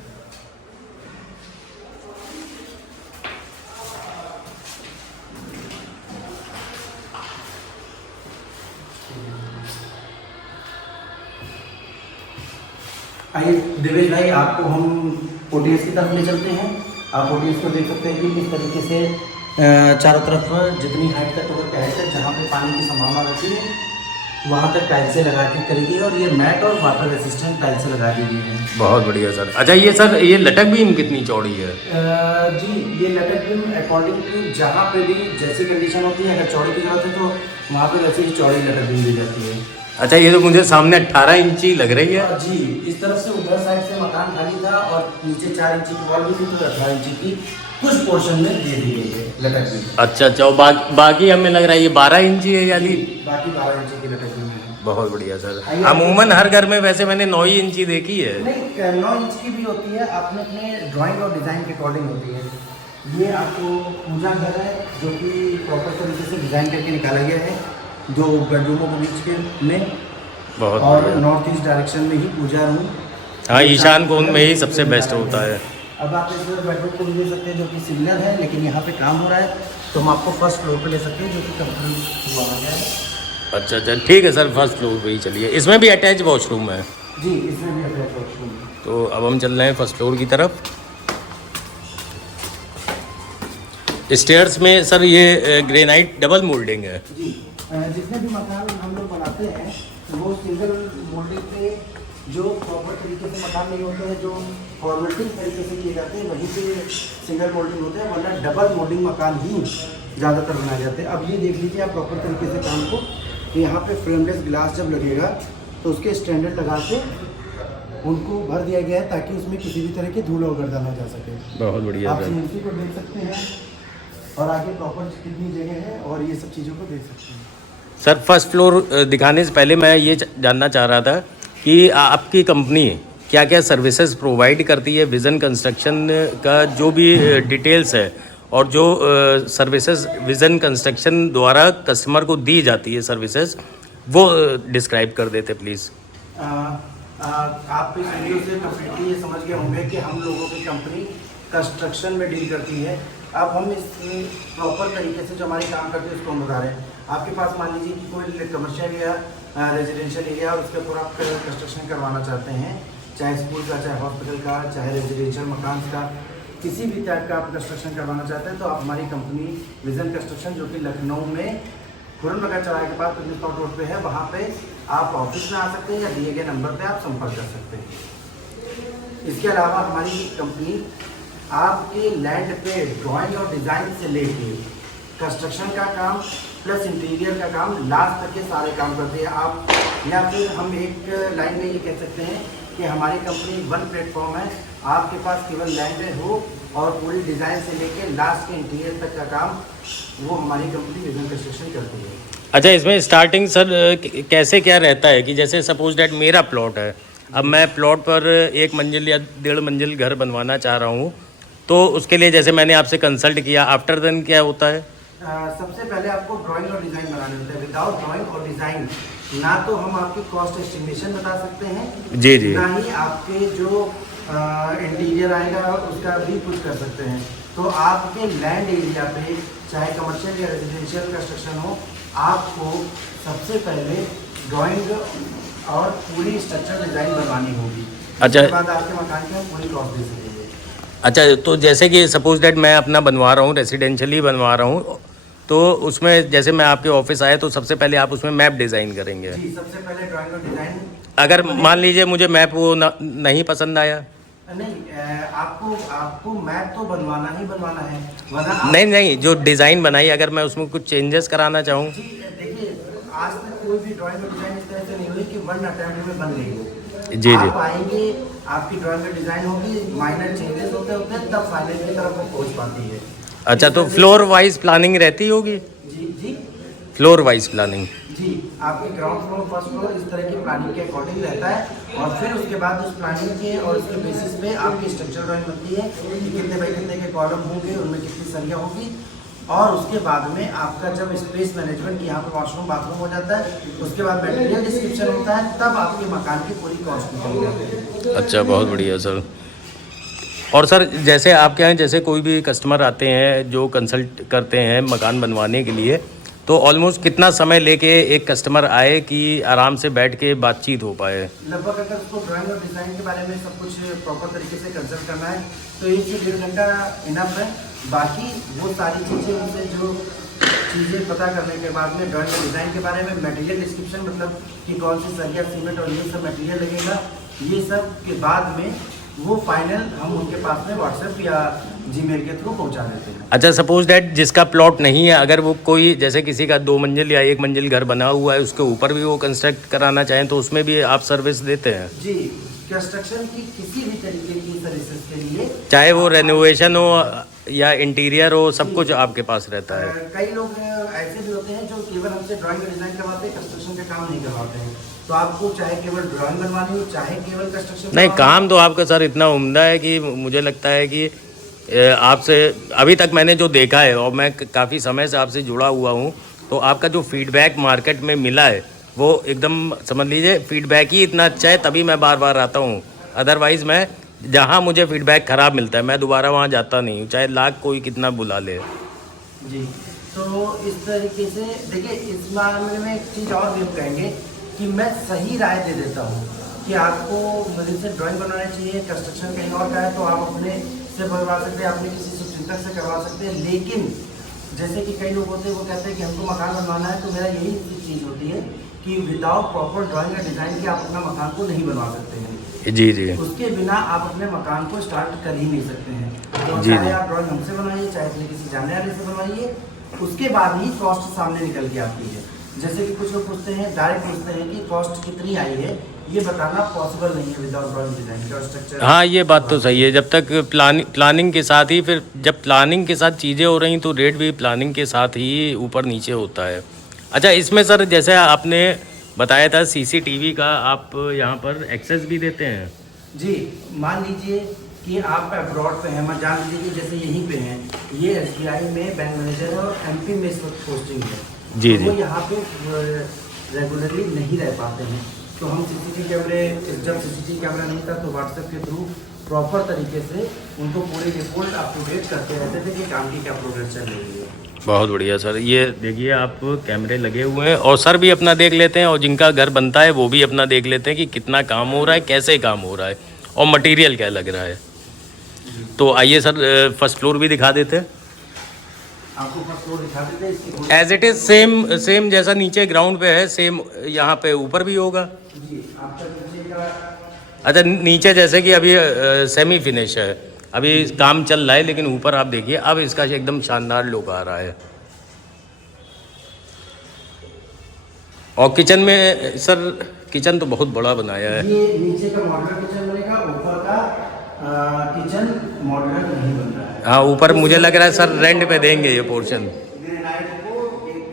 आइए देवेश भाई, आपको हम ओटीएस की तरफ ले चलते हैं। आप ओटीएस को देख सकते हैं कि किस तरीके से चारों तरफ जितनी हाइट का तो टाइल्स है, जहाँ पे पानी की संभावना रहती है वहाँ तक टाइल्सें लगा के करी गई और ये मैट और वाटर रेसिस्टेंट टाइल्सें लगा दी गई हैं। बहुत बढ़िया सर। अच्छा, ये सर ये लटक बीम कितनी चौड़ी है? जी, ये लटक बीम अकॉर्डिंग टू जहाँ पे भी जैसी कंडीशन होती है, अगर चौड़ी की जरूरत है तो वहाँ पे वैसे ही चौड़ी लटक बीम दी जाती है। अच्छा, ये तो मुझे सामने 18 इंची लग रही है। जी, इस तरफ से उधर साइड से मकान खाली था और नीचे 4 इंची की वॉल भी थी तो 18 इंची की कुछ पोर्शन में दे दी गई है लटक बीम। अच्छा अच्छा, बाकी हमें लग रहा है ये 12 इंची है यानी? बाकी 12 इंची की लटक बीम है। बहुत बढ़िया सर। अमूमन हर घर में वैसे मैंने 9 इंची देखी है। नहीं, 9 इंच की भी होती है, अपने अपने ड्राइंग और डिज़ाइन के अकॉर्डिंग होती है। ये आपको पूजा घर है जो कि प्रॉपर तरीके से डिज़ाइन करके निकाला गया है 2 बेडरूमों के बीच के में। बहुत और नॉर्थ ईस्ट डायरेक्शन में ही पूजा रूम हाँ, ईशान कोण में ही सबसे बेस्ट होता है। अब आप इस बेडरूम को भी ले सकते हैं जो कि सिमिलर है, लेकिन यहाँ पे काम हो रहा है तो हम आपको फर्स्ट फ्लोर पे ले सकते हैं जो कि कंपनी हुआ गया है। अच्छा, ठीक है सर, फर्स्ट फ्लोर पे ही चलिए। इसमें भी अटैच वॉशरूम है? जी, इसमें भी अटैच वॉशरूम है। तो अब हम चल रहे हैं फर्स्ट फ्लोर की तरफ। स्टेयर्स में सर ये ग्रेनाइट डबल मोल्डिंग है? जी, जितने भी मकान हम लोग बनाते हैं वो सिंगल मोल्डिंग पे जो प्रॉपर तरीके से मकान नहीं होते हैं, जो फॉर्मेटिंग तरीके से किए जाते हैं वहीं पे सिंगल मोल्डिंग होते हैं, वरना डबल मोल्डिंग मकान ही ज़्यादातर बनाए जाते हैं। अब ये देख लीजिए आप प्रॉपर तरीके से काम को, कि यहाँ पे फ्रेमलेस ग्लास जब लगेगा तो उसके स्टैंडर्ड लगा के उनको भर दिया गया है ताकि उसमें किसी भी तरह की धूल और गर्दा ना जा सके। बहुत बढ़िया आप सर। सीमेंसी को देख सकते हैं और आगे प्रॉपर कितनी जगह है और ये सब चीज़ों को देख सकते हैं। सर फर्स्ट फ्लोर दिखाने से पहले मैं ये जानना चाह रहा था कि आपकी कंपनी क्या क्या सर्विसेज प्रोवाइड करती है विज़न कंस्ट्रक्शन का, जो भी डिटेल्स है और जो सर्विसेज विज़न कंस्ट्रक्शन द्वारा कस्टमर को दी जाती है सर्विसेज, वो डिस्क्राइब कर देते प्लीज़। आप इस वीडियो से कम्प्लीटली ये समझ गए होंगे कि हम लोगों की कंपनी कंस्ट्रक्शन में डील करती है। अब हम इस प्रॉपर तरीके से जो हमारी काम करते हैं उसको हम बता रहे हैं। आपके पास मान लीजिए कि कोई कमर्शियल या रेजिडेंशियल एरिया और उसके ऊपर आप कंस्ट्रक्शन करवाना चाहते हैं, चाहे स्कूल का, चाहे हॉस्पिटल का, चाहे रेजिडेंशियल मकान का, किसी भी टाइप का आप कंस्ट्रक्शन करवाना चाहते हैं तो आप हमारी कंपनी विज़न कंस्ट्रक्शन जो कि लखनऊ में खुरन नगर चौराहे के पास पिकनिक स्पॉट रोड पे है, वहाँ पे आप ऑफिस में आ सकते हैं या दिए गए नंबर पे आप संपर्क कर सकते हैं। इसके अलावा हमारी कंपनी आपके लैंड पे ड्राइंग और डिज़ाइन से लेके कंस्ट्रक्शन का काम प्लस इंटीरियर का काम लास्ट तक के सारे काम करते हैं। आप या फिर हम एक लाइन में ये कह सकते हैं कि हमारी कंपनी वन प्लेटफॉर्म है, आपके पास केवल लैंड हो और पूरी डिज़ाइन से लेके लास्ट के इंटीरियर तक का काम वो हमारी कंपनी विज़न कंस्ट्रक्शन करती है। अच्छा, इसमें स्टार्टिंग सर कैसे क्या रहता है कि जैसे सपोज डैट मेरा प्लॉट है, अब मैं प्लॉट पर 1 मंजिल या 1.5 मंजिल घर बनवाना चाह रहा हूँ, तो उसके लिए जैसे मैंने आपसे कंसल्ट किया, आफ्टर देन क्या होता है? सबसे पहले आपको ड्राइंग और डिज़ाइन बनाने होते हैं। विदाउट ड्राइंग और डिज़ाइन ना तो हम आपकी कॉस्ट एस्टिमेशन बता सकते हैं, जी जी, ना ही आपके जो इंटीरियर आएगा उसका भी कुछ कर सकते हैं। तो आपके लैंड एरिया पे चाहे कमर्शियल या रेजिडेंशियल कंस्ट्रक्शन हो, आपको सबसे पहले ड्राइंग और पूरी स्ट्रक्चर डिज़ाइन बनवानी होगी। अच्छा। उसके बाद आपके मकान की हम पूरी कॉस्ट दे सकेंगे। अच्छा, तो जैसे कि सपोज डैट मैं अपना बनवा रहा हूँ, रेसिडेंशियली बनवा रहा हूँ, तो उसमें जैसे मैं आपके ऑफिस आया तो सबसे पहले आप उसमें मैप डिज़ाइन करेंगे? जी, सबसे पहले ड्राइंग और डिज़ाइन। अगर मान लीजिए मुझे मैप वो नहीं पसंद आया? नहीं, आपको मैप तो बनवाना ही बनवाना है, वरना नहीं, जो डिज़ाइन बनाई अगर मैं उसमें कुछ चेंजेस कराना चाहूँ? जी देखिए, आज तक कोई भी ड्राइंग और डिज़ाइन इस तरह से नहीं हुई कि वन अटेम्प्ट में बन गई हो। जी जी, आप आएंगे, आपकी ड्राइंग में डिज़ाइन होगी, माइनर चेंजेस होते होते तब फाइनल की तरफ वो पहुँच पाती है। अच्छा, तो फ्लोर वाइज प्लानिंग रहती होगी? जी जी फ्लोर वाइज प्लानिंग? जी, आपके ग्राउंड फ्लोर, फर्स्ट फ्लोर इस तरह की प्लानिंग के अकॉर्डिंग रहता है और फिर उसके बाद उस प्लानिंग के और उसके बेसिस पे आपकी स्ट्रक्चर ड्राइंग बनती है कि कितने बाई कितने के कॉलम होंगे, उनमें कितनी सरिया होगी, और उसके बाद में आपका जब स्पेस मैनेजमेंट यहाँ पे वॉशरूम बाथरूम हो जाता है, उसके बाद मटेरियल डिस्क्रिप्शन होता है, तब आपके मकान की पूरी कॉस्ट निकल जाती है। अच्छा, बहुत बढ़िया सर। और सर जैसे आपके यहाँ जैसे कोई भी कस्टमर आते हैं जो कंसल्ट करते हैं मकान बनवाने के लिए, तो ऑलमोस्ट कितना समय लेके एक कस्टमर आए कि आराम से बैठ के बातचीत हो पाए? लगभग अगर उसको ड्राइंग और डिज़ाइन के बारे में सब कुछ प्रॉपर तरीके से कंसल्ट करना है तो 1 से 1.5 घंटा इनफ है। बाकी वो सारी चीज़ें उनसे जो चीज़ें पता करने के बाद में ड्राइंग और डिज़ाइन के बारे में, मटेरियल डिस्क्रिप्शन मतलब कि कौन सी सरिया, सीमेंट और ये सब मटेरियल लगेगा, ये सब के बाद में वो फाइनल हम उनके पास में व्हाट्सएप या जीमेल के थ्रू पहुंचा देते हैं। अच्छा, सपोज डैट जिसका प्लॉट नहीं है, अगर वो कोई जैसे किसी का 2 मंजिल या 1 मंजिल घर बना हुआ है, उसके ऊपर भी वो कंस्ट्रक्ट कराना चाहें तो उसमें भी आप सर्विस देते हैं? जी, कंस्ट्रक्शन की किसी भी तरीके की सर्विसेज के लिए, चाहे वो रेनोवेशन हो या इंटीरियर हो, सब कुछ आपके पास रहता है? कई लोग ऐसे भी होते हैं जो केवल हमसे ड्राइंग का डिज़ाइन करवाते हैं, कंस्ट्रक्शन का काम नहीं करवाते हैं। तो आपको चाहे केवल ड्राइंग बनवानी हो, चाहे केवल कंस्ट्रक्शन, नहीं, काम तो आपका सर इतना उम्दा है कि मुझे लगता है कि आपसे अभी तक मैंने जो देखा है, और मैं काफ़ी समय से आपसे जुड़ा हुआ हूँ, तो आपका जो फीडबैक मार्केट में मिला है वो एकदम समझ लीजिए फीडबैक ही इतना अच्छा है, तभी मैं बार बार आता हूँ अदरवाइज़ मैं जहाँ मुझे फीडबैक ख़राब मिलता है मैं दोबारा वहाँ जाता नहीं हूँ, चाहे लाख कोई कितना बुला ले। जी, तो इस तरीके से देखिए, इस मामले में एक चीज़ और भी हम कहेंगे कि मैं सही राय दे देता हूँ कि आपको मुझे से ड्राइंग बनाना चाहिए, कंस्ट्रक्शन कहीं और का है तो आप अपने से बनवा सकते हैं, अपने किसी शुभचिंतक से करवा सकते हैं। लेकिन जैसे कि कई लोग होते हैं वो कहते हैं कि हमको मकान बनवाना है, तो मेरा यही चीज़ होती है कि विदाउट प्रॉपर ड्राइंग या डिज़ाइन के आप अपना मकान को नहीं बनवा सकते हैं। जी जी उसके बिना आप अपने मकान को स्टार्ट कर ही नहीं सकते हैं। तो जी, चाहे जी। आप ड्राइंग हमसे बनवाइए, चाहे अपने किसी जानने वाले से बनवाइए, उसके बाद ही कॉस्ट सामने निकल के आती है। जैसे कि कुछ लोग पूछते हैं, डायरेक्ट पूछते हैं कि कॉस्ट कितनी आई है, ये बताना पॉसिबल नहीं है विदाउट ड्राइंग डिज़ाइन का स्ट्रक्चर। हाँ, ये बात तो सही है। जब तक प्लानिंग के साथ ही, फिर जब प्लानिंग के साथ चीज़ें हो रही तो रेट भी प्लानिंग के साथ ही ऊपर नीचे होता है। अच्छा, इसमें सर जैसे आपने बताया था सीसीटीवी का आप यहाँ पर एक्सेस भी देते हैं? जी, मान लीजिए कि आप अब्रॉड पे हैं, मैं जान लीजिए कि जैसे यहीं पे हैं, ये एसबीआई में बैंक मैनेजर है और एमपी में इस वक्त पोस्टिंग है। जी, तो वो जी। यहाँ पे रेगुलरली नहीं रह पाते हैं, तो हम सीसीटीवी कैमरे, जब सीसीटीवी कैमरा नहीं था तो व्हाट्सएप के थ्रू प्रॉपर तरीके से उनको पूरी रिपोर्ट अप टू डेट करते रहते थे कि काम की क्या प्रोग्रेस चल रही है। बहुत बढ़िया सर। ये देखिए आप कैमरे लगे हुए हैं और सर भी अपना देख लेते हैं और जिनका घर बनता है वो भी अपना देख लेते हैं कि कितना काम हो रहा है, कैसे काम हो रहा है और मटेरियल क्या लग रहा है। तो आइए सर फर्स्ट फ्लोर भी दिखा देते हैं। आपको फर्स्ट फ्लोर दिखा देते हैं इसकी। एज इट इज़ सेम जैसा नीचे ग्राउंड पे है, सेम यहाँ पे ऊपर भी होगा। जी, आपका नीचे का, अच्छा, नीचे जैसे कि अभी सेमी फिनिश है, अभी काम चल रहा है, लेकिन ऊपर आप देखिए अब इसका एकदम शानदार लुक आ रहा है। और किचन में सर, किचन तो बहुत बड़ा बनाया है। ये नीचे का मॉडुलर किचन बनेगा, ऊपर का किचन मॉडुलर नहीं बन रहा है। हाँ, ऊपर मुझे लग रहा है सर रेंट पे देंगे ये पोर्शन। ग्रेनाइट को एक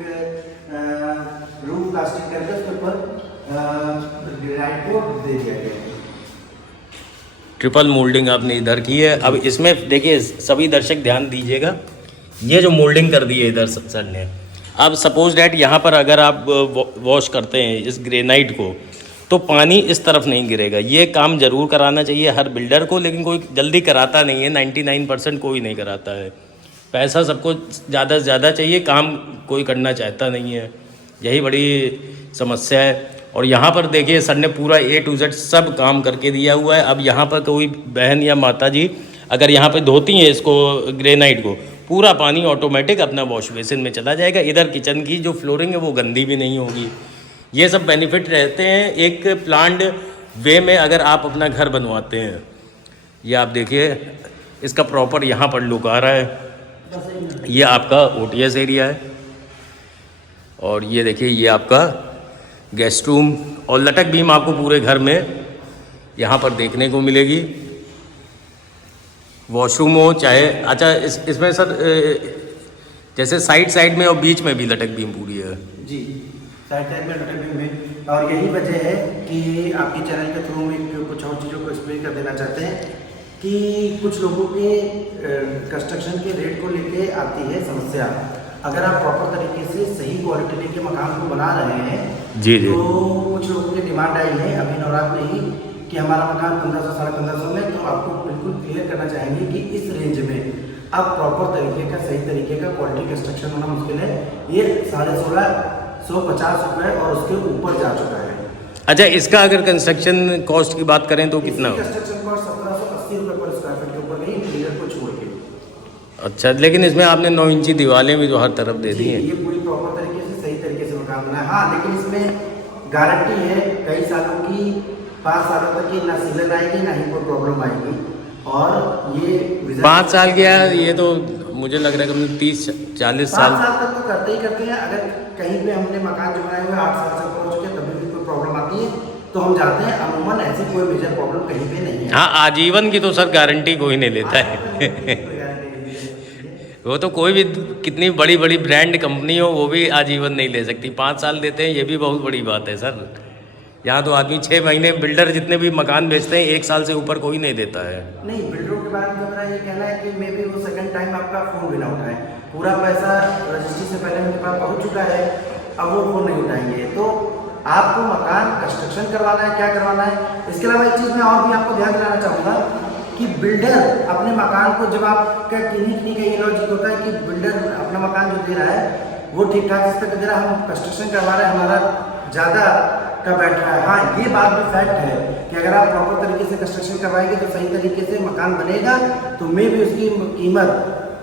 रूफ प्लास्टिक करके उसके ऊपर ग्रेनाइट को दे दिया गया है। ट्रिपल मोल्डिंग आपने इधर की है। अब इसमें देखिए सभी दर्शक ध्यान दीजिएगा, ये जो मोल्डिंग कर दी है इधर सर ने, अब सपोज डैट यहाँ पर अगर आप वॉश करते हैं इस ग्रेनाइट को तो पानी इस तरफ नहीं गिरेगा। ये काम ज़रूर कराना चाहिए हर बिल्डर को, लेकिन कोई जल्दी कराता नहीं है। 99% कोई नहीं कराता है। पैसा सबको ज़्यादा से ज़्यादा चाहिए, काम कोई करना चाहता नहीं है, यही बड़ी समस्या है। और यहाँ पर देखिए सर ने पूरा A to Z सब काम करके दिया हुआ है। अब यहाँ पर कोई बहन या माता जी अगर यहाँ पे धोती हैं इसको ग्रेनाइट को, पूरा पानी ऑटोमेटिक अपना वॉश बेसिन में चला जाएगा। इधर किचन की जो फ्लोरिंग है वो गंदी भी नहीं होगी। ये सब बेनिफिट रहते हैं एक प्लान्ड वे में अगर आप अपना घर बनवाते हैं। ये आप देखिए इसका प्रॉपर यहाँ पर लुक आ रहा है। ये आपका OTS एरिया है और ये देखिए ये आपका गेस्ट रूम और लटक बीम आपको पूरे घर में यहाँ पर देखने को मिलेगी। वॉशरूम हो चाहे, अच्छा इसमें सर जैसे साइड में और बीच में भी लटक बीम पूरी है। जी, साइड में लटक बीम में, और यही वजह है कि आपके चैनल के थ्रू में कुछ और चीज़ों को एक्सप्लेन कर देना चाहते हैं कि कुछ लोगों के कंस्ट्रक्शन के रेट को लेके आती है समस्या। अगर आप प्रॉपर तरीके से सही क्वालिटी लेके मकान को बना रहे हैं जी जी, तो कुछ लोगों की डिमांड आई है अभी नवरात्र में ही कि हमारा मकान 1500 साढ़े 1500 में, तो आपको बिल्कुल क्लियर करना चाहेंगे कि इस रेंज में अब प्रॉपर तरीके का, सही तरीके का क्वालिटी कंस्ट्रक्शन होना मुश्किल है। ये 1650 रुपये और उसके ऊपर जा चुका है। अच्छा, इसका अगर कंस्ट्रक्शन कॉस्ट की बात करें तो कितना हो? कंस्ट्रक्शन कॉस्ट 1780 रुपये पर स्क्वायर फीट के ऊपर नहीं, इंटीरियर को छोड़ के। अच्छा, लेकिन इसमें आपने 9 इंची दीवारें भी जो हर तरफ दे दी हैं। ये पूरी प्रॉपर तरीके से सही तरीके से मकान बना है। हाँ, लेकिन इसमें गारंटी है कई सालों की, 5 सालों तक की, ना सीलन आएगी ना ही कोई प्रॉब्लम आएगी। और ये 5 साल गया, ये तो मुझे लग रहा है कम 30-40 7 साल। साल तक तो करते ही करते हैं। अगर कहीं पे हमने मकान जो बनाए हुए 8 साल से पहुँच चुके तभी भी कोई प्रॉब्लम आती है तो हम जाते हैं। अमूमन ऐसी कोई मेजर प्रॉब्लम कहीं पे नहीं है। हाँ, आजीवन की तो सर गारंटी कोई नहीं लेता है। वो तो कोई भी कितनी बड़ी बड़ी ब्रांड कंपनी हो वो भी आजीवन नहीं ले सकती। 5 साल देते हैं, ये भी बहुत बड़ी बात है सर। यहाँ तो आदमी 6 महीने, बिल्डर जितने भी मकान बेचते हैं 1 साल से ऊपर कोई नहीं देता है। नहीं, बिल्डरों के बारे में मेरा ये कहना है कि मे बी वो सेकंड टाइम आपका फ़ोन भी ना उठाए। पूरा पैसा रजिस्ट्री से पहले उनके पास पहुँच चुका है, अब वो फ़ोन नहीं उठाएंगे। तो आपको मकान कंस्ट्रक्शन करवाना है, क्या करवाना है। इसके अलावा एक चीज़ मैं और भी आपको ध्यान दिलाना चाहूँगा कि बिल्डर अपने मकान को, जब आपका किन्हीं का ये लॉजिक होता है कि बिल्डर अपना मकान जो दे रहा है वो ठीक ठाक इस तक दे रहा है, हम कंस्ट्रक्शन करवा रहे हैं, हमारा ज़्यादा का बैठ रहा है। हाँ, ये बात भी फैक्ट है कि अगर आप प्रॉपर तरीके से कंस्ट्रक्शन करवाएंगे तो सही तरीके से मकान बनेगा, तो मे भी उसकी कीमत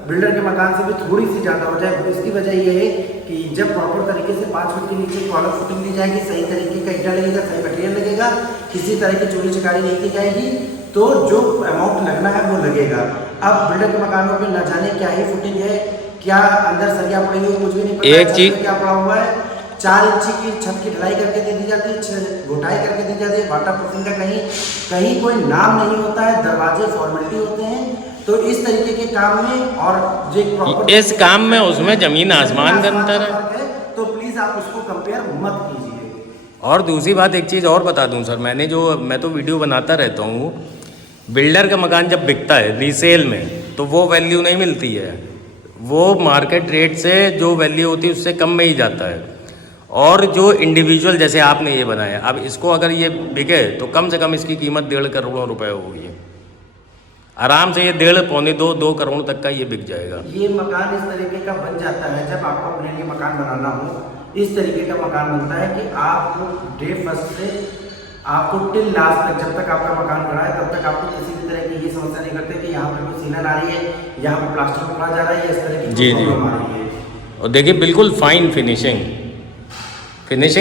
बिल्डर के मकान से भी थोड़ी सी ज़्यादा हो जाए। इसकी वजह ये है कि जब प्रॉपर तरीके से 5 फुट के नीचे कॉलम फुटिंग दी जाएगी, सही तरीके का ईटा लगेगा, सही मटेरियल लगेगा, किसी तरह की चोरी चकारी नहीं की जाएगी, तो जो अमाउंट लगना है वो लगेगा। अब बिल्डर के मकानों में न जाने क्या ही फुटिंग है, क्या अंदर सरिया पड़ी हुई, कुछ भी नहीं पता। एक चीज क्या पड़ा हुआ है, 4 इंची की छत की ढलाई करके दे दी जाती है, घोटाई करके दी जाती है। वाटर प्रूफिंग का कहीं कोई नाम नहीं होता है, दरवाजे फॉर्मेलिटी होते हैं। तो इस तरीके के काम में और जो प्रॉपर इस काम में उसमें जमीन आसमान का अंतर है, तो प्लीज आप उसको कंपेयर मत कीजिए। और दूसरी बात एक चीज़ और बता दूं सर, मैं तो वीडियो बनाता रहता हूँ। बिल्डर का मकान जब बिकता है रीसेल में तो वो वैल्यू नहीं मिलती है, वो मार्केट रेट से जो वैल्यू होती है उससे कम में ही जाता है। और जो इंडिविजुअल जैसे आपने ये बनाया, अब इसको अगर ये बिके तो कम से कम इसकी कीमत 1.5 करोड़ रुपए होगी। आराम से ये 1.5 पौने 2 करोड़ तक का ये बिक जाएगा। ये मकान इस तरीके का बन जाता है, जब आपको अपने लिए मकान बनाना हो इस तरीके का मकान बनता है कि आपको डे फर्स्ट से आपको टिल लास्ट तक, जब तक आपका मकान बना है तब तक आपको किसी भी तरह की ये समस्या नहीं करते कि यहाँ पर कोई सीलन आ रही है, यहाँ पर प्लास्टर पकड़ा जा रहा है, या इस तरह की प्रॉब्लम आ रही है। और देखिए बिल्कुल फाइन फिनिशिंग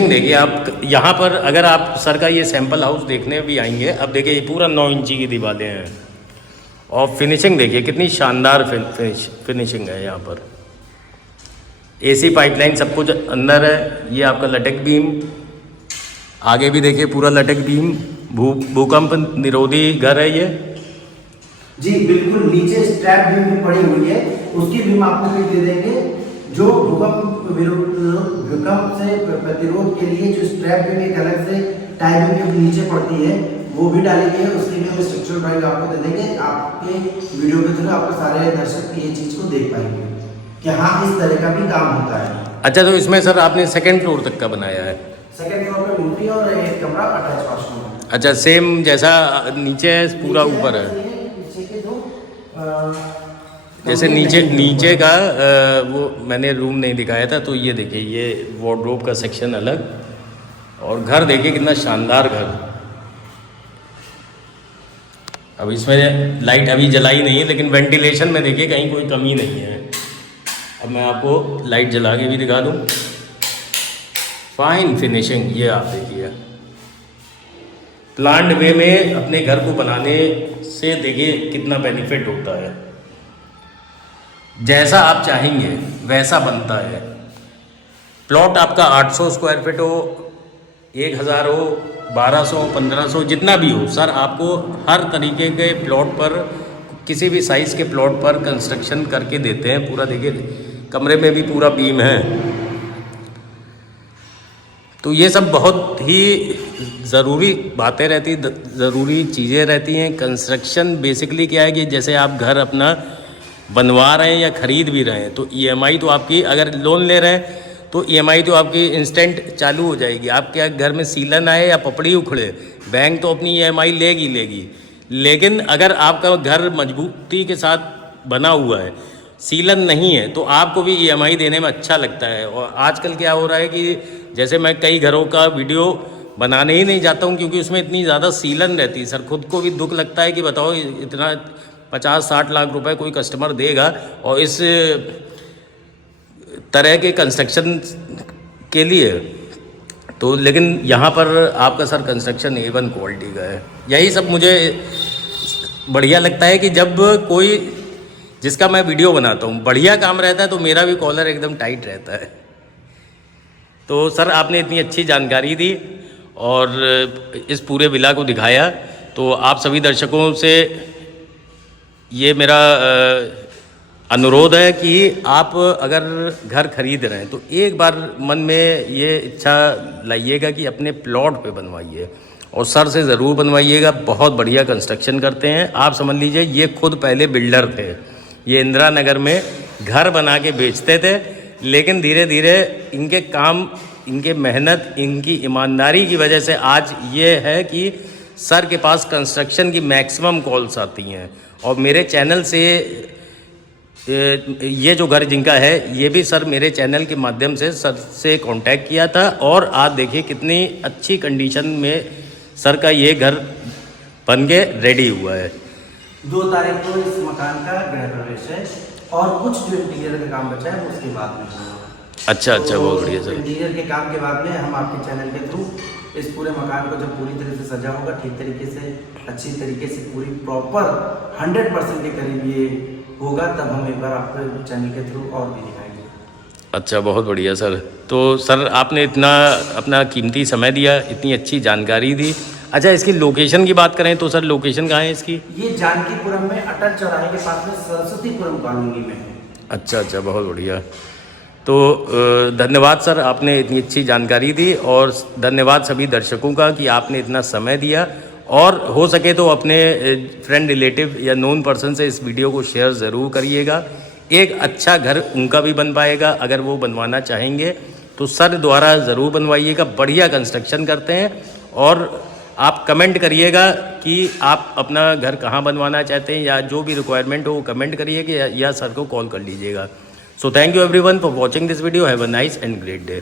देखिए आप यहाँ पर। अगर आप सर का ये सैंपल हाउस देखने भी आएंगे, अब देखिए ये पूरा 9 इंची की दीवारें हैं और फिनिशिंग देखिए कितनी शानदार फिनिशिंग है। यहाँ पर एसी पाइपलाइन सब कुछ अंदर है। ये आपका लटक बीम, आगे भी देखिए पूरा लटक बीम, भूकंप निरोधी घर है ये। जी बिल्कुल, नीचे स्ट्रैप बीम भी पड़ी हुई है, उसकी बीम आपको भी दे देंगे। जो भूकंप से प्रतिरोध के लिए जो स्ट्रैप बीम एक अलग से टाई बीम के नीचे पड़ती है वो भी डाली गई है, उसकी भी हम स्ट्रक्चरल ड्राइंग आपको दे देंगे। आपके वीडियो के थ्रू आपको सारे दर्शक ये चीज़ को देख पाएंगे कि हाँ इस तरह का भी काम होता है। अच्छा, तो इसमें सर आपने 2nd फ्लोर तक का बनाया है? 2nd फ्लोर पे मूर्ति और एक कमरा अटैच वॉशरूम। अच्छा, सेम जैसा नीचे है पूरा ऊपर है? नीचे के दो जैसे नीचे का वो मैंने रूम नहीं दिखाया था, तो ये देखिए ये वार्डरोब का सेक्शन अलग, और घर देखिए कितना शानदार घर। अब इसमें लाइट अभी जलाई नहीं है, लेकिन वेंटिलेशन में देखिए कहीं कोई कमी नहीं है। अब मैं आपको लाइट जला के भी दिखा दूँ। फाइन फिनिशिंग, ये आप देखिए। प्लान्ड वे में अपने घर को बनाने से देखिए कितना बेनिफिट होता है। जैसा आप चाहेंगे वैसा बनता है। प्लॉट आपका 800 स्क्वायर फीट हो, 1000 हो, 1200, 1500, जितना भी हो सर, आपको हर तरीके के प्लॉट पर, किसी भी साइज़ के प्लॉट पर कंस्ट्रक्शन करके देते हैं। पूरा देखिए कमरे में भी पूरा बीम है। तो ये सब बहुत ही ज़रूरी बातें रहती, ज़रूरी चीज़ें रहती हैं। कंस्ट्रक्शन बेसिकली क्या है कि जैसे आप घर अपना बनवा रहे हैं या ख़रीद भी रहे हैं, तो EMI तो आपकी, अगर लोन ले रहे हैं तो EMI तो आपकी इंस्टेंट चालू हो जाएगी। आपके घर में सीलन आए या पपड़ी उखड़े, बैंक तो अपनी EMI लेगी। लेकिन अगर आपका घर मजबूती के साथ बना हुआ है, सीलन नहीं है, तो आपको भी EMI देने में अच्छा लगता है। और आजकल क्या हो रहा है कि जैसे मैं कई घरों का वीडियो बनाने ही नहीं जाता हूँ, क्योंकि उसमें इतनी ज़्यादा सीलन रहती है। सर खुद को भी दुख लगता है कि बताओ इतना 50-60 लाख रुपए कोई कस्टमर देगा और इस तरह के कंस्ट्रक्शन के लिए। तो लेकिन यहाँ पर आपका सर कंस्ट्रक्शन A1 क्वालिटी का है। यही सब मुझे बढ़िया लगता है कि जब कोई जिसका मैं वीडियो बनाता हूँ बढ़िया काम रहता है तो मेरा भी कॉलर एकदम टाइट रहता है। तो सर आपने इतनी अच्छी जानकारी दी और इस पूरे विला को दिखाया, तो आप सभी दर्शकों से ये मेरा अनुरोध है कि आप अगर घर खरीद रहे हैं तो एक बार मन में ये इच्छा लाइएगा कि अपने प्लॉट पे बनवाइए, और सर से ज़रूर बनवाइएगा। बहुत बढ़िया कंस्ट्रक्शन करते हैं। आप समझ लीजिए ये खुद पहले बिल्डर थे, ये इंदिरा नगर में घर बना के बेचते थे, लेकिन धीरे धीरे इनके काम इनके मेहनत, इनकी ईमानदारी की वजह से आज ये है कि सर के पास कंस्ट्रक्शन की मैक्सिमम कॉल्स आती हैं। और मेरे चैनल से ये जो घर जिनका है, ये भी सर मेरे चैनल के माध्यम से सर से कांटेक्ट किया था, और आज देखिए कितनी अच्छी कंडीशन में सर का ये घर बन के रेडी हुआ है। 2 तारीख को इस मकान का गृह प्रवेश है और कुछ जो इंटीरियर का काम बचा है वो उसके बाद में होगा। अच्छा, बहुत बढ़िया सर। इंटीरियर के काम के बाद में हम आपके चैनल के थ्रू इस पूरे मकान को जब पूरी तरह से सजा होगा, ठीक तरीके से, अच्छी तरीके से, पूरी प्रॉपर 100% के करीब ये होगा, तब हम एक बार आपके चैनल के थ्रू और भी दिखाएंगे। अच्छा, बहुत बढ़िया सर। तो सर आपने इतना अपना कीमती समय दिया, इतनी अच्छी जानकारी दी। अच्छा, इसकी लोकेशन की बात करें तो सर लोकेशन कहाँ है इसकी? ये जानकीपुरम में अटल चौराहे के पास में सरस्वतीपुरम कॉलोनी में है। अच्छा, बहुत बढ़िया। तो धन्यवाद सर, आपने इतनी अच्छी जानकारी दी, और धन्यवाद सभी दर्शकों का कि आपने इतना समय दिया। और हो सके तो अपने फ्रेंड, रिलेटिव या नोन पर्सन से इस वीडियो को शेयर ज़रूर करिएगा। एक अच्छा घर उनका भी बन पाएगा। अगर वो बनवाना चाहेंगे तो सर द्वारा ज़रूर बनवाइएगा, बढ़िया कंस्ट्रक्शन करते हैं। और आप कमेंट करिएगा कि आप अपना घर कहाँ बनवाना चाहते हैं, या जो भी रिक्वायरमेंट हो वो कमेंट करिएगा, या सर को कॉल कर लीजिएगा। So thank you everyone for watching this video. Have a nice and great day.